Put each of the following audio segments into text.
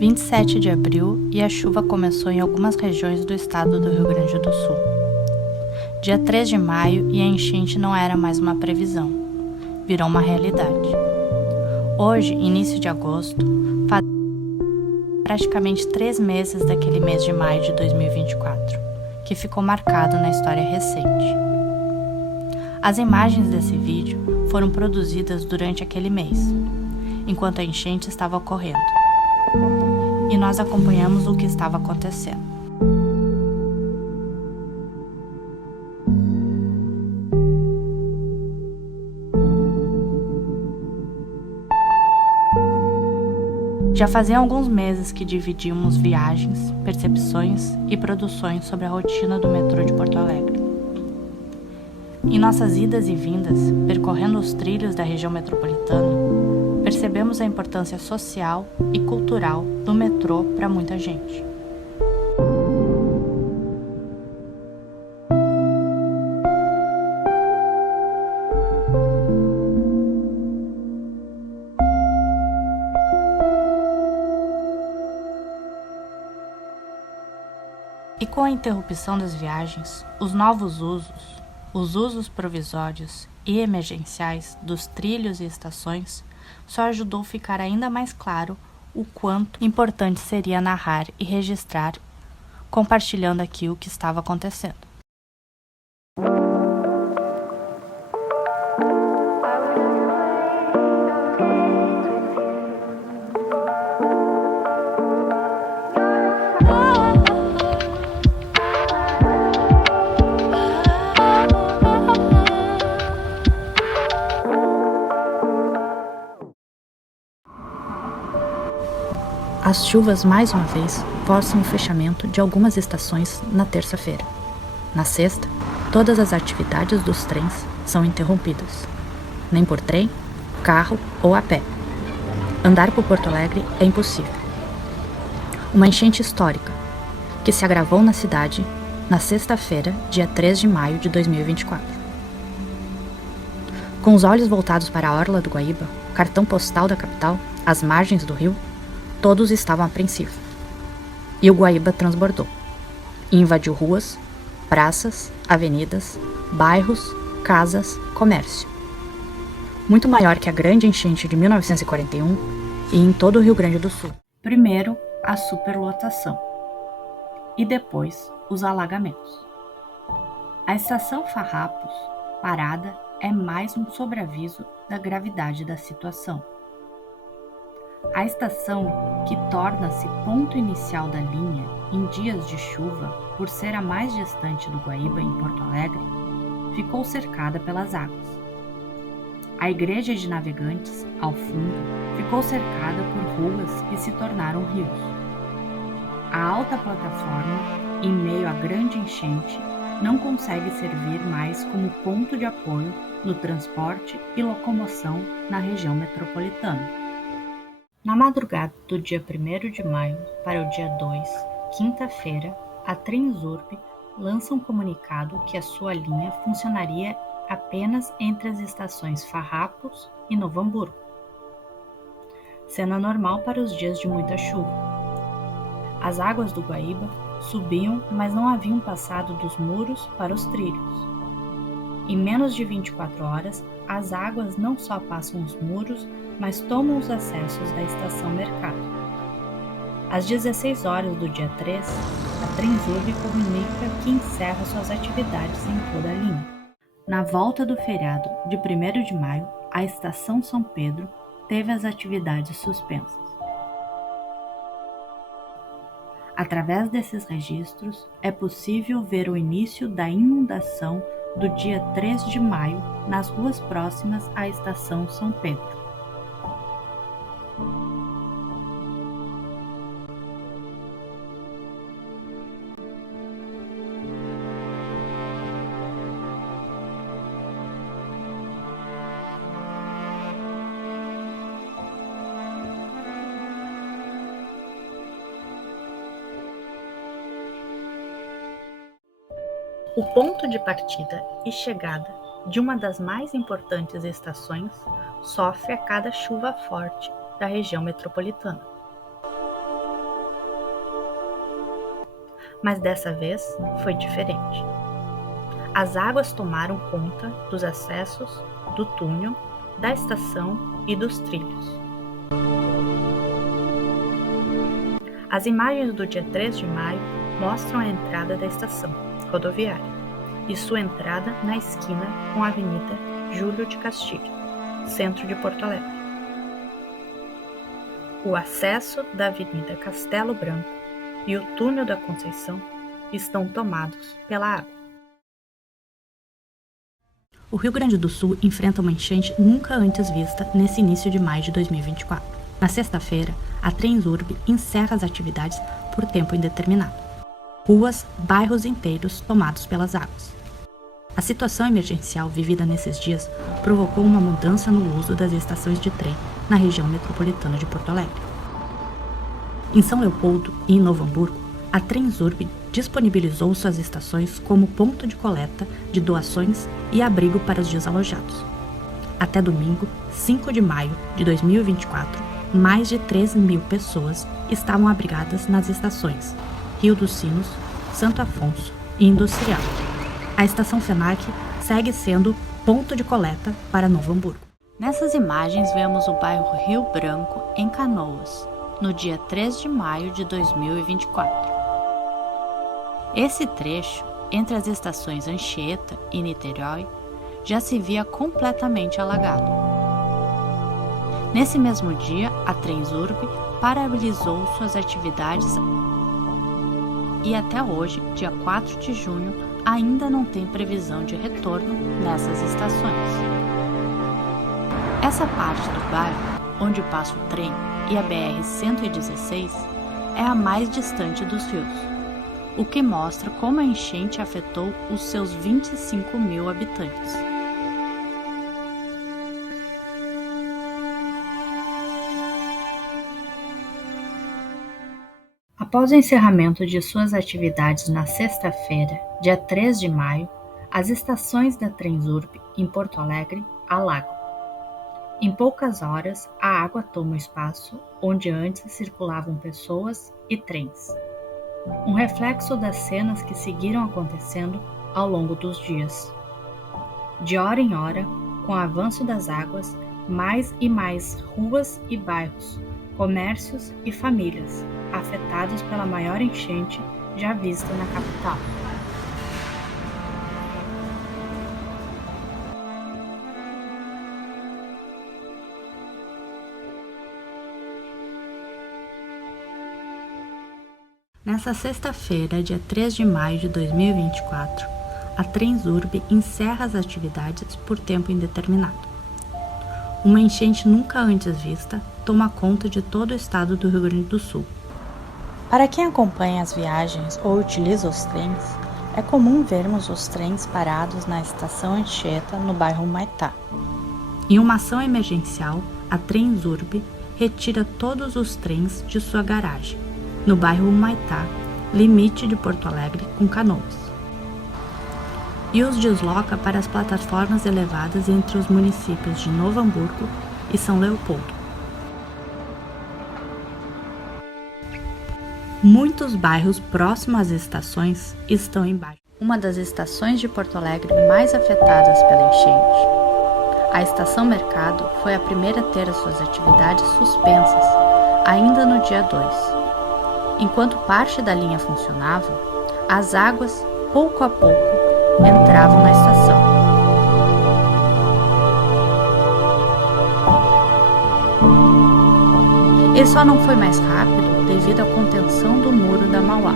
27 de abril e a chuva começou em algumas regiões do estado do Rio Grande do Sul. Dia 3 de maio e a enchente não era mais uma previsão, virou uma realidade. Hoje, início de agosto, faz praticamente 3 meses daquele mês de maio de 2024, que ficou marcado na história recente. As imagens desse vídeo foram produzidas durante aquele mês, enquanto a enchente estava ocorrendo. E nós acompanhamos o que estava acontecendo. Já faziam alguns meses que dividíamos viagens, percepções e produções sobre a rotina do metrô de Porto Alegre. Em nossas idas e vindas, percorrendo os trilhos da região metropolitana, percebemos a importância social e cultural do metrô para muita gente. E com a interrupção das viagens, os novos usos, os usos provisórios e emergenciais dos trilhos e estações só ajudou a ficar ainda mais claro o quanto importante seria narrar e registrar, compartilhando aqui o que estava acontecendo. As chuvas, mais uma vez, forçam o fechamento de algumas estações na terça-feira. Na sexta, todas as atividades dos trens são interrompidas. Nem por trem, carro ou a pé. Andar por Porto Alegre é impossível. Uma enchente histórica, que se agravou na cidade na sexta-feira, dia 3 de maio de 2024. Com os olhos voltados para a orla do Guaíba, o cartão postal da capital, as margens do rio, todos estavam apreensivos. E o Guaíba transbordou. E invadiu ruas, praças, avenidas, bairros, casas, comércio. Muito maior que a grande enchente de 1941 e em todo o Rio Grande do Sul. Primeiro, a superlotação. E depois, os alagamentos. A estação Farrapos, parada, é mais um sobreaviso da gravidade da situação. A estação, que torna-se ponto inicial da linha em dias de chuva, por ser a mais distante do Guaíba em Porto Alegre, ficou cercada pelas águas. A igreja de Navegantes, ao fundo, ficou cercada por ruas que se tornaram rios. A alta plataforma, em meio à grande enchente, não consegue servir mais como ponto de apoio no transporte e locomoção na região metropolitana. Na madrugada do dia 1º de maio para o dia 2, quinta-feira, a Transurb lança um comunicado que a sua linha funcionaria apenas entre as estações Farrapos e Novo Hamburgo. Cena normal para os dias de muita chuva. As águas do Guaíba subiam, mas não haviam passado dos muros para os trilhos. Em menos de 24 horas, as águas não só passam os muros, mas tomam os acessos da estação Mercado. Às 16 horas do dia 3, a Transurb comunica que encerra suas atividades em toda a linha. Na volta do feriado de 1º de maio, a estação São Pedro teve as atividades suspensas. Através desses registros, é possível ver o início da inundação do dia 3 de maio nas ruas próximas à estação São Pedro. O ponto de partida e chegada de uma das mais importantes estações sofre a cada chuva forte da região metropolitana. Mas dessa vez foi diferente. As águas tomaram conta dos acessos, do túnel, da estação e dos trilhos. As imagens do dia 3 de maio mostram a entrada da estação rodoviária e sua entrada na esquina com a Avenida Júlio de Castilho, centro de Porto Alegre. O acesso da Avenida Castelo Branco e o túnel da Conceição estão tomados pela água. O Rio Grande do Sul enfrenta uma enchente nunca antes vista nesse início de maio de 2024. Na sexta-feira, a Transurb encerra as atividades por tempo indeterminado. Ruas, bairros inteiros tomados pelas águas. A situação emergencial vivida nesses dias provocou uma mudança no uso das estações de trem na região metropolitana de Porto Alegre. Em São Leopoldo e em Novo Hamburgo, a Transurb disponibilizou suas estações como ponto de coleta de doações e abrigo para os desalojados. Até domingo, 5 de maio de 2024, mais de 3.000 pessoas estavam abrigadas nas estações Rio dos Sinos, Santo Afonso e Industrial. A estação FENAC segue sendo ponto de coleta para Novo Hamburgo. Nessas imagens vemos o bairro Rio Branco, em Canoas, no dia 3 de maio de 2024. Esse trecho, entre as estações Anchieta e Niterói, já se via completamente alagado. Nesse mesmo dia, a Transurb paralisou suas atividades e até hoje, dia 4 de junho, ainda não tem previsão de retorno nessas estações. Essa parte do bairro, onde passa o trem e a BR-116, é a mais distante dos rios, o que mostra como a enchente afetou os seus 25.000 habitantes. Após o encerramento de suas atividades na sexta-feira, dia 3 de maio, as estações da Transurb em Porto Alegre alagam. Em poucas horas, a água toma o espaço onde antes circulavam pessoas e trens. Um reflexo das cenas que seguiram acontecendo ao longo dos dias. De hora em hora, com o avanço das águas, mais e mais ruas e bairros, comércios e famílias afetados pela maior enchente já vista na capital. Nessa sexta-feira, dia 3 de maio de 2024, a Transurb encerra as atividades por tempo indeterminado. Uma enchente nunca antes vista toma conta de todo o estado do Rio Grande do Sul. Para quem acompanha as viagens ou utiliza os trens, é comum vermos os trens parados na estação Anchieta, no bairro Humaitá. Em uma ação emergencial, a Transurb retira todos os trens de sua garagem, no bairro Humaitá, limite de Porto Alegre com Canoas, e os desloca para as plataformas elevadas entre os municípios de Novo Hamburgo e São Leopoldo. Muitos bairros próximos às estações estão embaixo. Uma das estações de Porto Alegre mais afetadas pela enchente. A Estação Mercado foi a primeira a ter as suas atividades suspensas, ainda no dia 2. Enquanto parte da linha funcionava, as águas, pouco a pouco, entravam na estação. E só não foi mais rápido devido à contenção do muro da Mauá.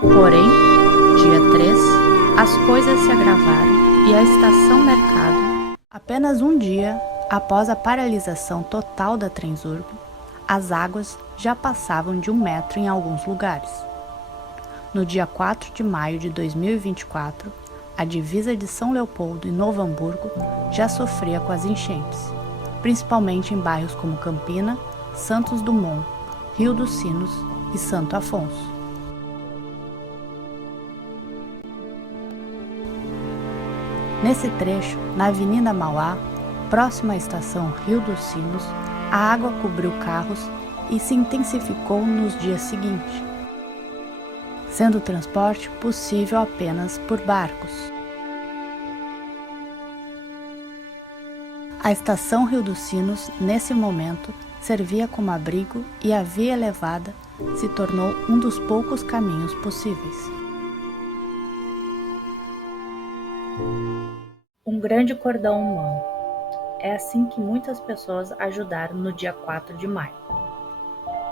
Porém, dia 3, as coisas se agravaram e a Estação Mercado, apenas um dia após a paralisação total da Transurb, as águas já passavam de 1 metro em alguns lugares. No dia 4 de maio de 2024, a divisa de São Leopoldo e Novo Hamburgo já sofria com as enchentes, principalmente em bairros como Campina, Santos Dumont, Rio dos Sinos e Santo Afonso. Nesse trecho, na Avenida Mauá, próxima à estação Rio dos Sinos, a água cobriu carros e se intensificou nos dias seguintes, sendo o transporte possível apenas por barcos. A estação Rio dos Sinos, nesse momento, servia como abrigo e a via elevada se tornou um dos poucos caminhos possíveis. Um grande cordão humano. É assim que muitas pessoas ajudaram no dia 4 de maio.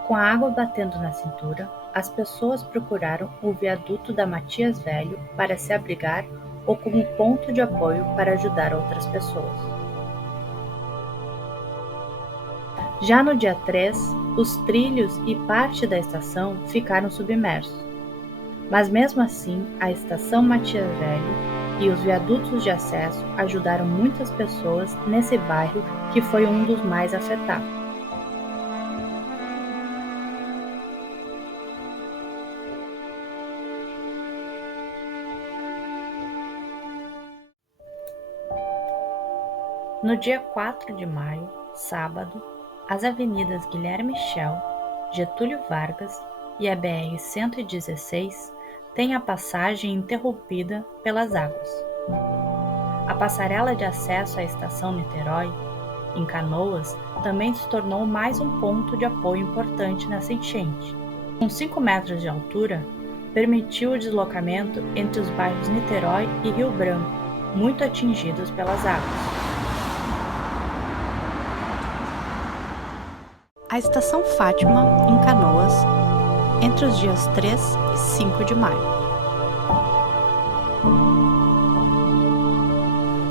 Com a água batendo na cintura, as pessoas procuraram o viaduto da Matias Velho para se abrigar ou como ponto de apoio para ajudar outras pessoas. Já no dia 3, os trilhos e parte da estação ficaram submersos. Mas mesmo assim, a estação Matias Velho e os viadutos de acesso ajudaram muitas pessoas nesse bairro que foi um dos mais afetados. No dia 4 de maio, sábado, as avenidas Guilherme Schell, Getúlio Vargas e a BR-116 têm a passagem interrompida pelas águas. A passarela de acesso à estação Niterói, em Canoas, também se tornou mais um ponto de apoio importante nessa enchente. Com 5 metros de altura, permitiu o deslocamento entre os bairros Niterói e Rio Branco, muito atingidos pelas águas. A estação Fátima, em Canoas, entre os dias 3 e 5 de maio.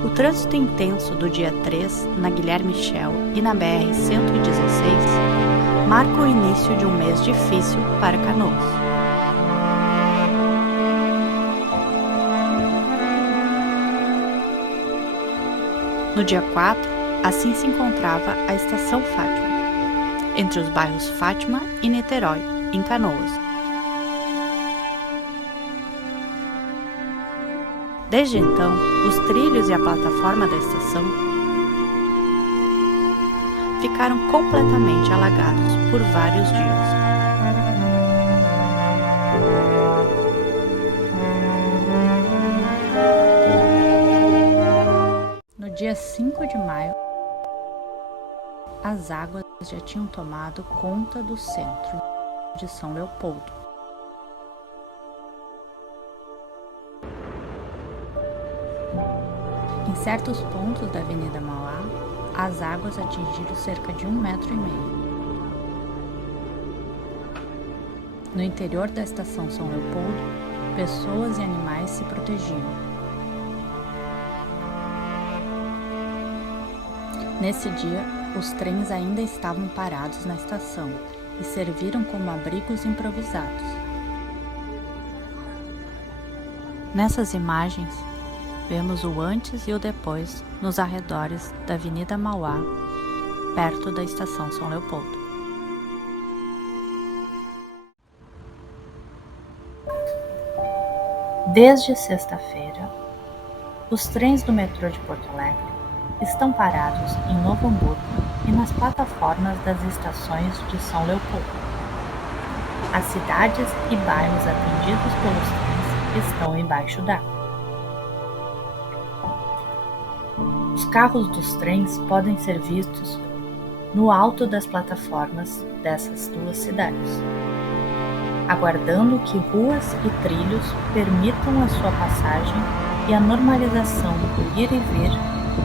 O trânsito intenso do dia 3 na Guilherme Schell e na BR-116 marca o início de um mês difícil para Canoas. No dia 4, assim se encontrava a estação Fátima, entre os bairros Fátima e Niterói, em Canoas. Desde então, os trilhos e a plataforma da estação ficaram completamente alagados por vários dias. No dia 5 de maio, as águas já tinham tomado conta do centro de São Leopoldo. Em certos pontos da Avenida Mauá, as águas atingiram cerca de 1,5 metros. No interior da estação São Leopoldo, pessoas e animais se protegiam. Nesse dia, os trens ainda estavam parados na estação e serviram como abrigos improvisados. Nessas imagens, vemos o antes e o depois nos arredores da Avenida Mauá, perto da estação São Leopoldo. Desde sexta-feira, os trens do metrô de Porto Alegre estão parados em Novo Hamburgo e nas plataformas das estações de São Leopoldo. As cidades e bairros atendidos pelos trens estão embaixo d'água. Os carros dos trens podem ser vistos no alto das plataformas dessas duas cidades, aguardando que ruas e trilhos permitam a sua passagem e a normalização do ir e vir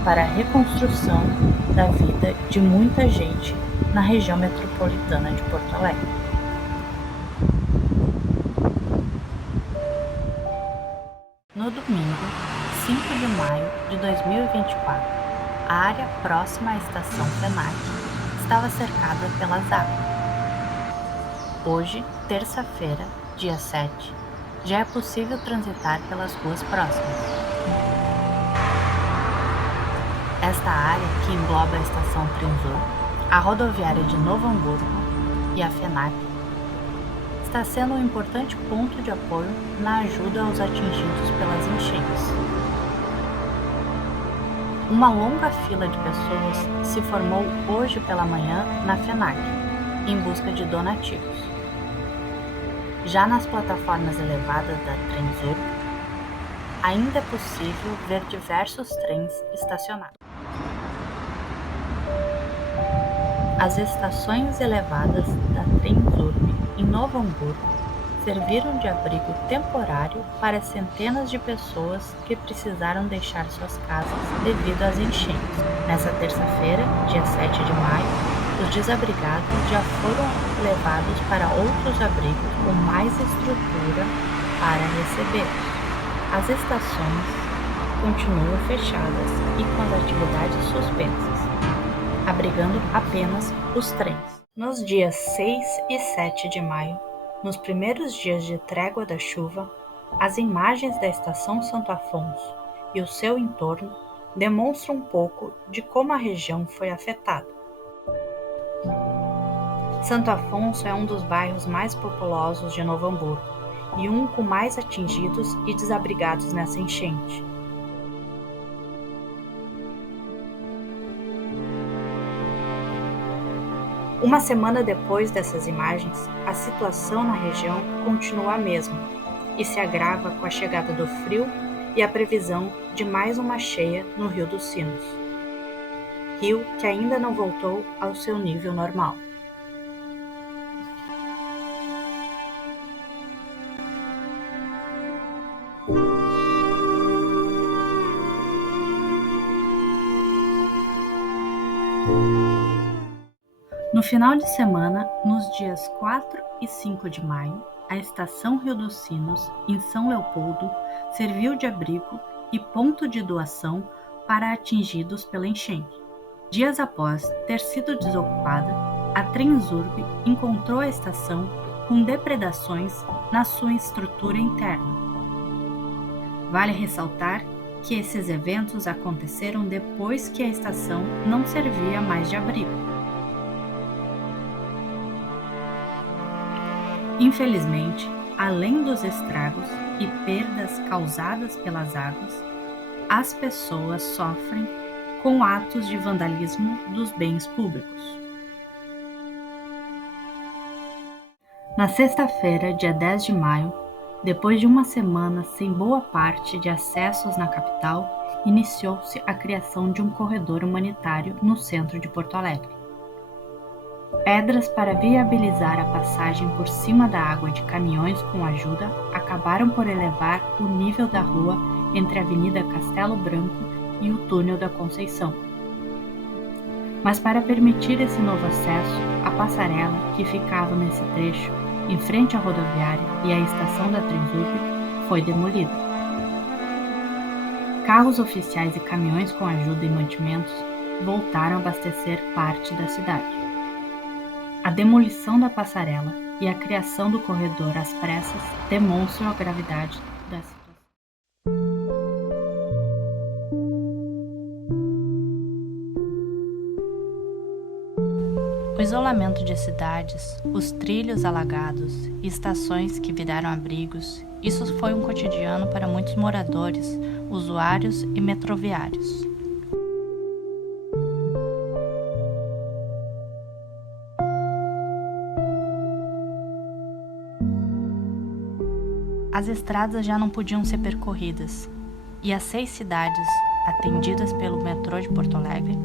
para a reconstrução da vida de muita gente na região metropolitana de Porto Alegre. No domingo, 5 de maio de 2024, a área próxima à estação FENAC estava cercada pelas águas. Hoje, terça-feira, dia 7, já é possível transitar pelas ruas próximas. Esta área, que engloba a estação Trenzur, a rodoviária de Novo Hamburgo e a FENAC, está sendo um importante ponto de apoio na ajuda aos atingidos pelas enchentes. Uma longa fila de pessoas se formou hoje pela manhã na FENAC, em busca de donativos. Já nas plataformas elevadas da Trenzur, ainda é possível ver diversos trens estacionados. As estações elevadas da Trenzur em Novo Hamburgo serviram de abrigo temporário para centenas de pessoas que precisaram deixar suas casas devido às enchentes. Nessa terça-feira, dia 7 de maio, os desabrigados já foram levados para outros abrigos com mais estrutura para recebê-los. As estações continuam fechadas e com as atividades suspensas, abrigando apenas os trens. Nos dias 6 e 7 de maio, nos primeiros dias de trégua da chuva, as imagens da Estação Santo Afonso e o seu entorno demonstram um pouco de como a região foi afetada. Santo Afonso é um dos bairros mais populosos de Novo Hamburgo e um com mais atingidos e desabrigados nessa enchente. Uma semana depois dessas imagens, a situação na região continua a mesma e se agrava com a chegada do frio e a previsão de mais uma cheia no Rio dos Sinos, rio que ainda não voltou ao seu nível normal. No final de semana, nos dias 4 e 5 de maio, a Estação Rio dos Sinos, em São Leopoldo, serviu de abrigo e ponto de doação para atingidos pela enchente. Dias após ter sido desocupada, a Trenzurb encontrou a estação com depredações na sua estrutura interna. Vale ressaltar que esses eventos aconteceram depois que a estação não servia mais de abrigo. Infelizmente, além dos estragos e perdas causadas pelas águas, as pessoas sofrem com atos de vandalismo dos bens públicos. Na sexta-feira, dia 10 de maio, depois de uma semana sem boa parte de acessos na capital, iniciou-se a criação de um corredor humanitário no centro de Porto Alegre. Pedras para viabilizar a passagem por cima da água de caminhões com ajuda acabaram por elevar o nível da rua entre a Avenida Castelo Branco e o Túnel da Conceição. Mas para permitir esse novo acesso, a passarela que ficava nesse trecho, em frente à rodoviária e à estação da Trenzurb, foi demolida. Carros oficiais e caminhões com ajuda e mantimentos voltaram a abastecer parte da cidade. A demolição da passarela e a criação do corredor às pressas demonstram a gravidade da situação. O isolamento de cidades, os trilhos alagados e estações que viraram abrigos, isso foi um cotidiano para muitos moradores, usuários e metroviários. As estradas já não podiam ser percorridas, e as 6 cidades, atendidas pelo metrô de Porto Alegre,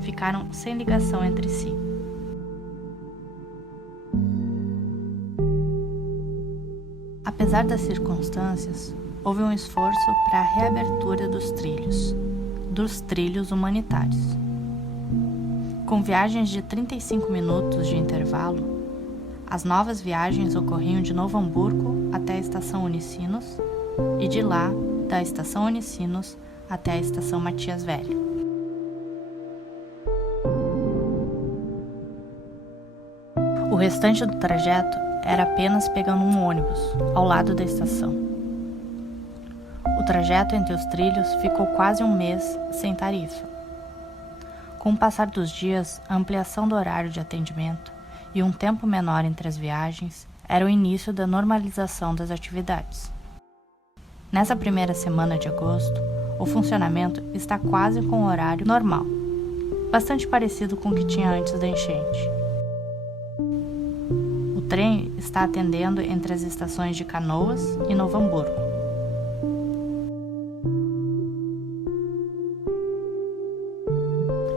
ficaram sem ligação entre si. Apesar das circunstâncias, houve um esforço para a reabertura dos trilhos humanitários. Com viagens de 35 minutos de intervalo, as novas viagens ocorriam de Novo Hamburgo até a Estação Unicinos e de lá, da Estação Unicinos até a Estação Matias Velho. O restante do trajeto era apenas pegando um ônibus ao lado da estação. O trajeto entre os trilhos ficou quase um mês sem tarifa. Com o passar dos dias, a ampliação do horário de atendimento e um tempo menor entre as viagens era o início da normalização das atividades. Nessa primeira semana de agosto, o funcionamento está quase com o horário normal, bastante parecido com o que tinha antes da enchente. O trem está atendendo entre as estações de Canoas e Novo Hamburgo.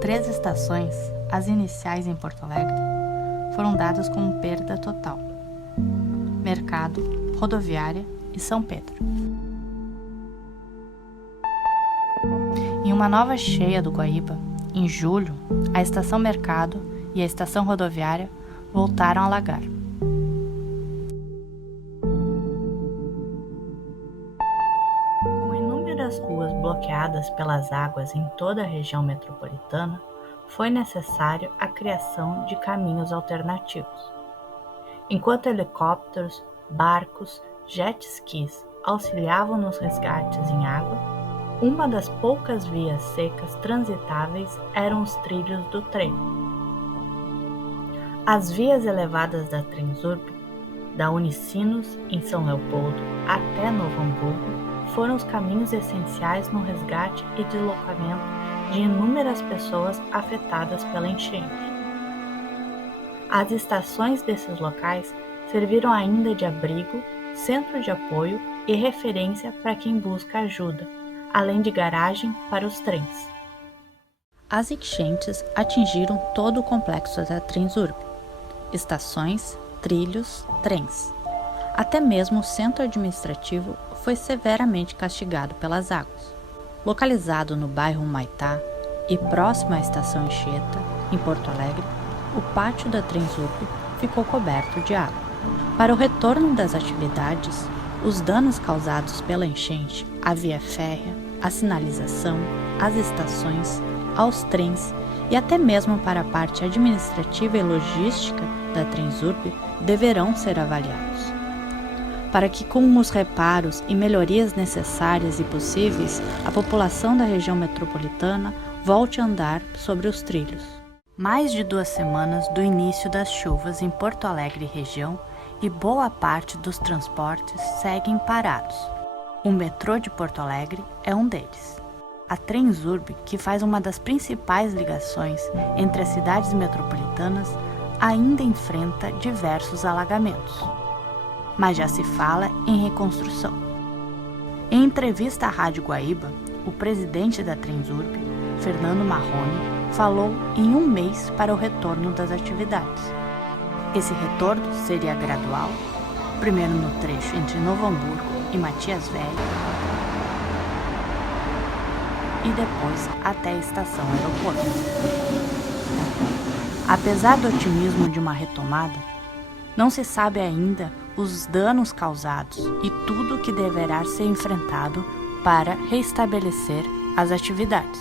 Três estações, as iniciais em Porto Alegre, foram dadas como perda total: Mercado, Rodoviária e São Pedro. Em uma nova cheia do Guaíba, em julho, a estação Mercado e a estação Rodoviária voltaram a alagar. Com inúmeras ruas bloqueadas pelas águas em toda a região metropolitana, foi necessário a criação de caminhos alternativos. Enquanto helicópteros, barcos, jet skis auxiliavam nos resgates em água, uma das poucas vias secas transitáveis eram os trilhos do trem. As vias elevadas da Transurb, da Unicinos em São Leopoldo até Novo Hamburgo, foram os caminhos essenciais no resgate e deslocamento de inúmeras pessoas afetadas pela enchente. As estações desses locais serviram ainda de abrigo, centro de apoio e referência para quem busca ajuda, além de garagem para os trens. As enchentes atingiram todo o complexo da Transurb: estações, trilhos, trens. Até mesmo o centro administrativo foi severamente castigado pelas águas. Localizado no bairro Humaitá e próximo à estação Anchieta, em Porto Alegre, o pátio da Transurb ficou coberto de água. Para o retorno das atividades, os danos causados pela enchente à via férrea, à sinalização, às estações, aos trens e até mesmo para a parte administrativa e logística da Transurb deverão ser avaliados. Para que, com os reparos e melhorias necessárias e possíveis, a população da região metropolitana volte a andar sobre os trilhos. Mais de 2 semanas do início das chuvas em Porto Alegre e região e boa parte dos transportes seguem parados. O metrô de Porto Alegre é um deles. A Transurb, que faz uma das principais ligações entre as cidades metropolitanas, ainda enfrenta diversos alagamentos, mas já se fala em reconstrução. Em entrevista à Rádio Guaíba, o presidente da Transurb, Fernando Marrone, falou em 1 mês para o retorno das atividades. Esse retorno seria gradual, primeiro no trecho entre Novo Hamburgo e Matias Velho, e depois até a estação aeroporto. Apesar do otimismo de uma retomada, não se sabe ainda os danos causados e tudo o que deverá ser enfrentado para restabelecer as atividades.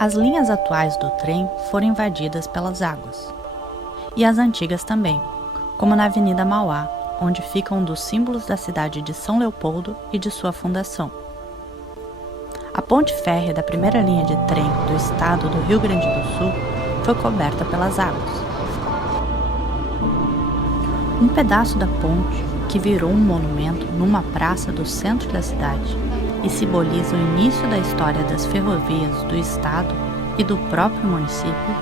As linhas atuais do trem foram invadidas pelas águas, e as antigas também, como na Avenida Mauá, onde fica um dos símbolos da cidade de São Leopoldo e de sua fundação. A ponte férrea da primeira linha de trem do estado do Rio Grande do Sul foi coberta pelas águas. Um pedaço da ponte, que virou um monumento numa praça do centro da cidade e simboliza o início da história das ferrovias do estado e do próprio município,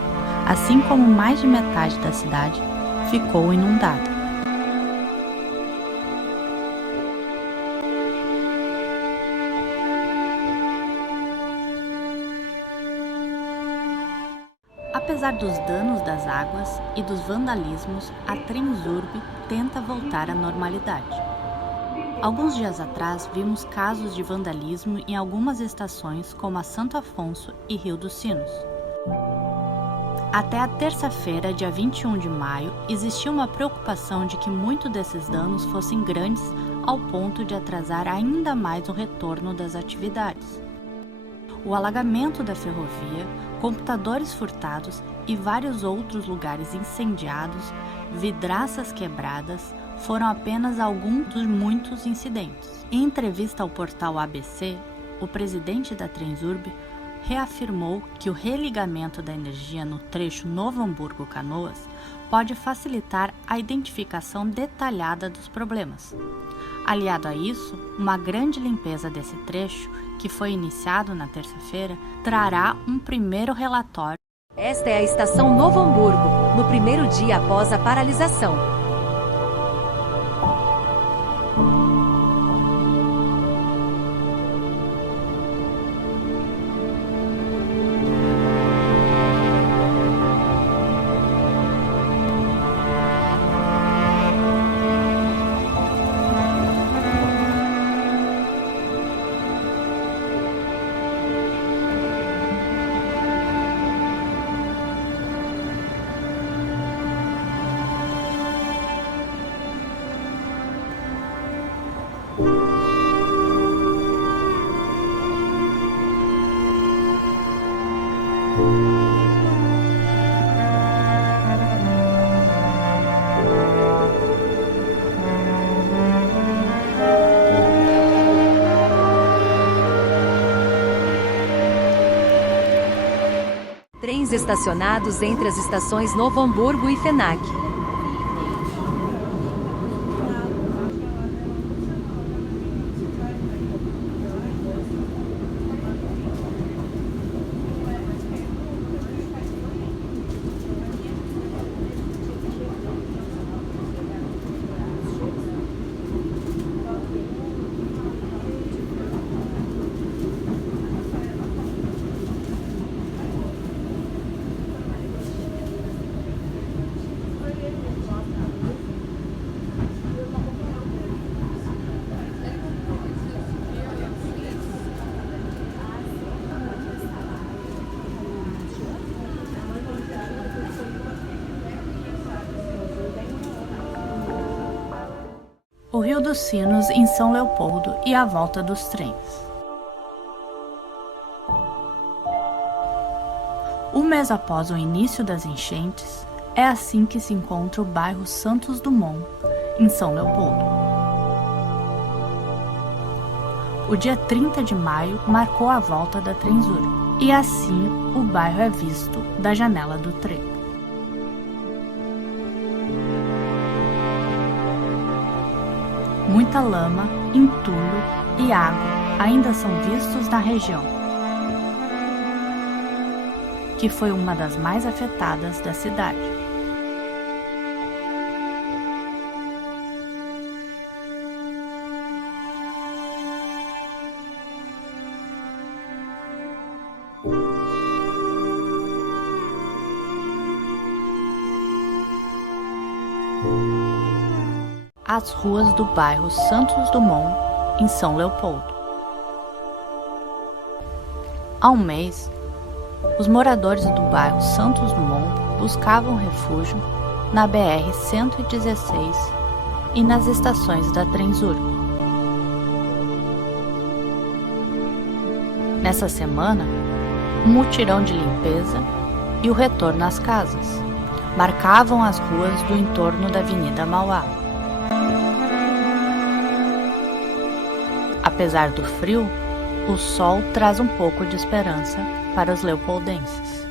assim como mais de metade da cidade, ficou inundada. Apesar dos danos das águas e dos vandalismos, a Transurb tenta voltar à normalidade. Alguns dias atrás, vimos casos de vandalismo em algumas estações, como a Santo Afonso e Rio dos Sinos. Até a terça-feira, dia 21 de maio, existia uma preocupação de que muitos desses danos fossem grandes ao ponto de atrasar ainda mais o retorno das atividades. O alagamento da ferrovia, computadores furtados e vários outros lugares incendiados, vidraças quebradas, foram apenas alguns dos muitos incidentes. Em entrevista ao portal ABC, o presidente da Transurb reafirmou que o religamento da energia no trecho Novo Hamburgo-Canoas pode facilitar a identificação detalhada dos problemas. Aliado a isso, uma grande limpeza desse trecho, que foi iniciado na terça-feira, trará um primeiro relatório. Esta é a estação Novo Hamburgo, no primeiro dia após a paralisação. Trens estacionados entre as estações Novo Hamburgo e FENAC. O Rio dos Sinos em São Leopoldo e a volta dos trens. Um mês após o início das enchentes, é assim que se encontra o bairro Santos Dumont, em São Leopoldo. O dia 30 de maio marcou a volta da Transurb, e assim o bairro é visto da janela do trem. Muita lama, entulho e água ainda são vistos na região, que foi uma das mais afetadas da cidade. As ruas do bairro Santos Dumont, em São Leopoldo. Há um mês, os moradores do bairro Santos Dumont buscavam refúgio na BR-116 e nas estações da Transurb. Nessa semana, um mutirão de limpeza e o retorno às casas marcavam as ruas do entorno da Avenida Mauá. Apesar do frio, o sol traz um pouco de esperança para os leopoldenses.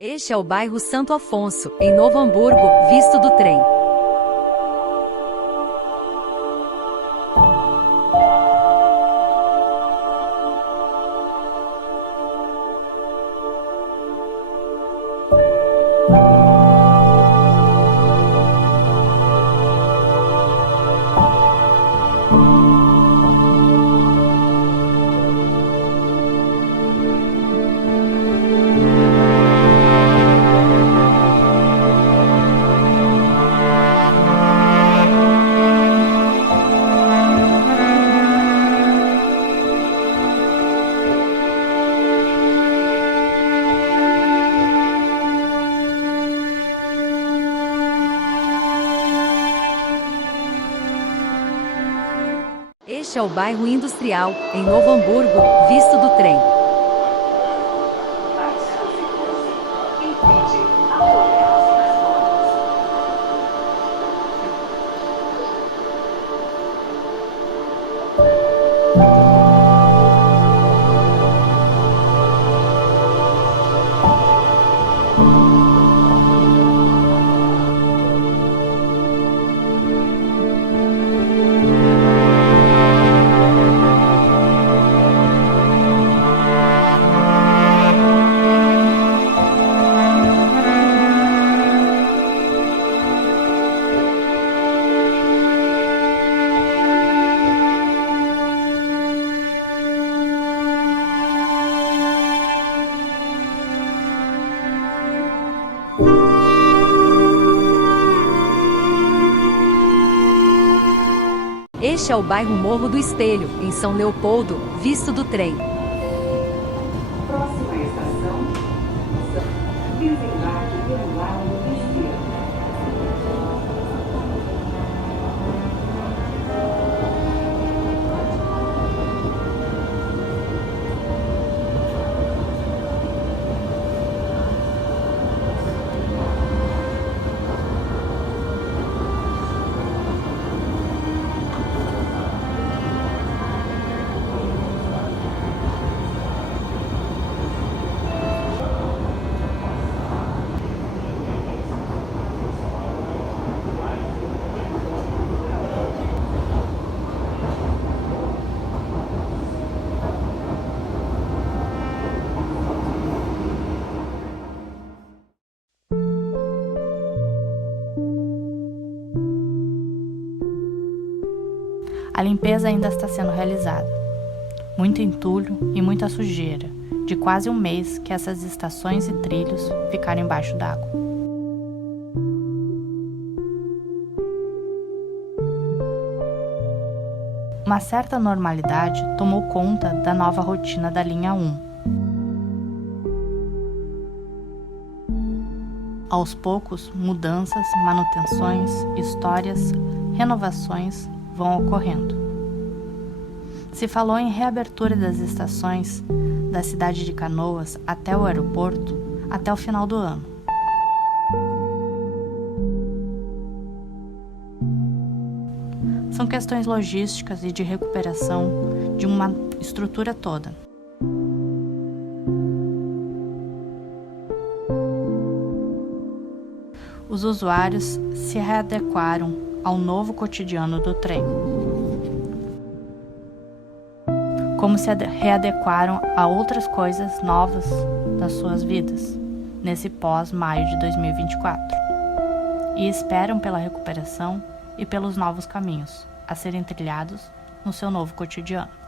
Este é o bairro Santo Afonso, em Novo Hamburgo, visto do trem. Este é o bairro industrial, em Novo Hamburgo, visto do trem. Este é o bairro Morro do Espelho, em São Leopoldo, visto do trem. Próxima estação, desembarque pelo lado esquerdo. A limpeza ainda está sendo realizada. Muito entulho e muita sujeira, de quase um mês que essas estações e trilhos ficaram embaixo d'água. Uma certa normalidade tomou conta da nova rotina da linha 1. Aos poucos, mudanças, manutenções, histórias, renovações vão ocorrendo. Se falou em reabertura das estações da cidade de Canoas até o aeroporto até o final do ano. São questões logísticas e de recuperação de uma estrutura toda. Os usuários se readequaram ao novo cotidiano do trem, como se readequaram a outras coisas novas das suas vidas, nesse pós-maio de 2024, e esperam pela recuperação e pelos novos caminhos a serem trilhados no seu novo cotidiano.